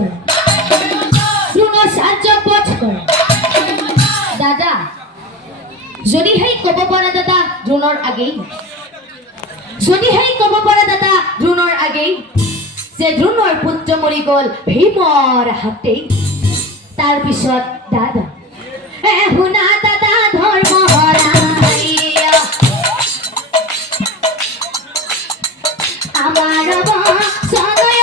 করে দ্রোণাচার্য বধ কৰে দাদা যদিহে ক'ব পাৰে দাদা দ্ৰোণৰ আগেই যদিহে ক'ব পাৰে দাদা দ্ৰোণৰ আগেই যে দ্ৰোণৰ পুত্ৰ মৰি গ'ল ভীমৰ হাতেই তাৰ পিছত দাদা শুনা দাদা ধৰ্মহৰা আমার বচনয়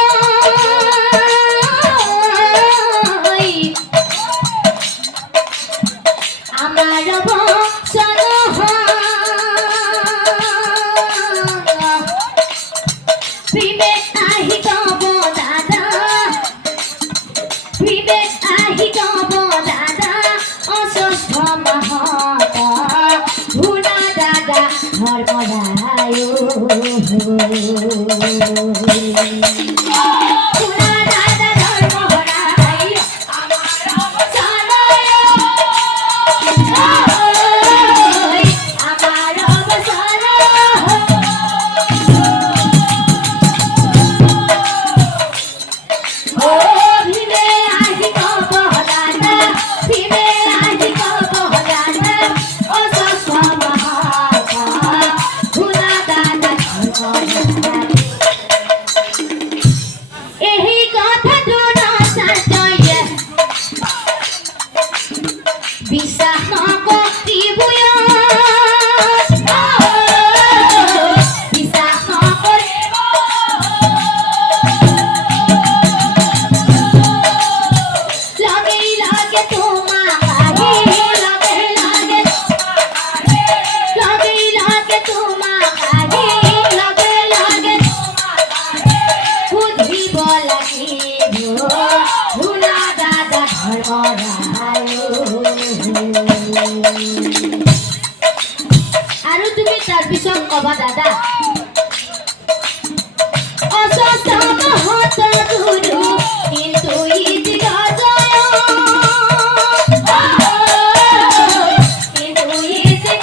আমার বচন প্রেমে আহি কব দাদা প্রেমে আহি কব দাদা অসুস্থ মাহত ভুনা দাদা ধর্মরায় আৰু তুমি তাৰ পিছত কবা দাদা অসুস্থ মহত গুৰু কিন্তু ইতি গজয় কিন্তু ইতি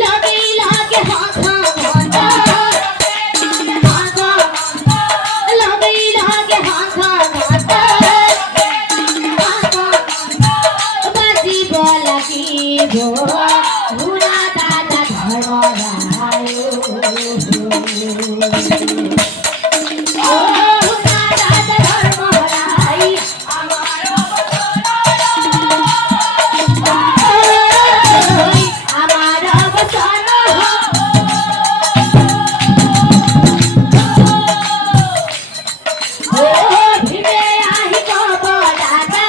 লগে লগে হাত ভুনা দাদা ধর্মরায় ভুনা দাদা ধর্মরায় আমার অবসর ভীমে আহি কব দাদা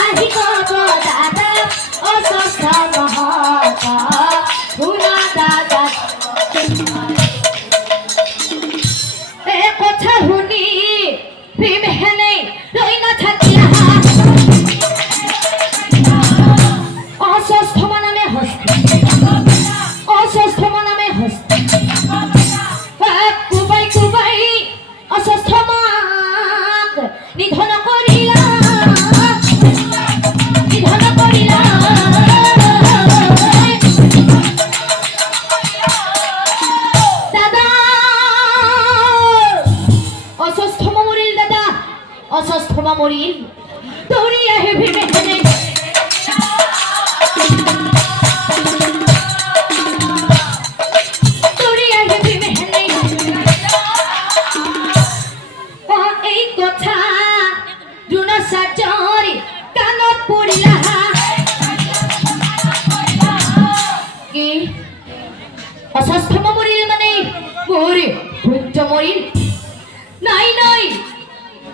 আহি কব দাদা অসুস্থ মহত ভুনা দাদা এ কথা শুনি ভীম হেনে ৰৈ নাথাকিলা অসুস্থ মনমে হস্ত অসুস্থ মনমে হস্ত কুবাই কুবাই অসুস্থ মাক নিধন কৰিলা নিধন কৰিলা দাদা অসুস্থ মৰিল দাদা অসুস্থ মৰিল দৌৰি আহি ভীমে হেনে দৌৰি আহি ভীমে হেনে এই কথা দ্ৰোণাচাৰ্যৰ কাণত পৰিলা কি অসুস্থ মৰিল মানে মৰি পুত্ৰ মৰিল নাই নাই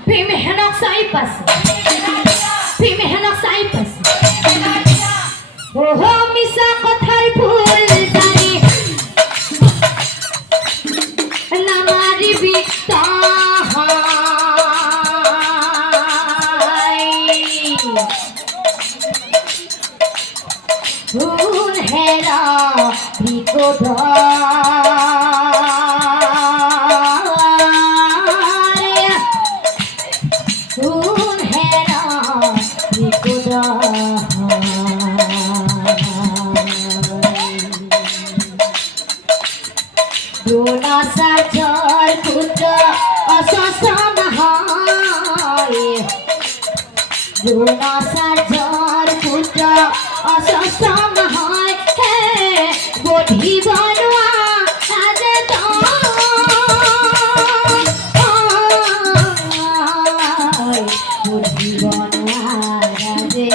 ভীম হেনক চাই পাছে ভীম হেনক চাই পাছে মিছা কথাৰ ভুল জানি নামাৰিবি ভুল হেৰা বিপদ ভুল হেৰা বিপদ সাজর পুত্র অসস্র নহয় দ্রোণ সাজর পুত্র অসস্র নহয় হে বধি বনোৱা সাজে বধি বনোৱা সাজে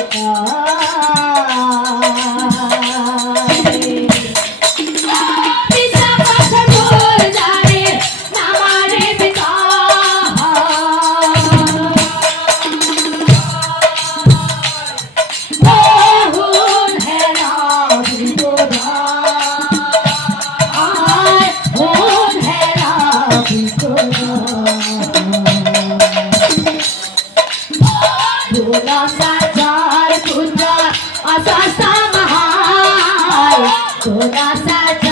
Sajar putra asasa mahal, Guna sajar.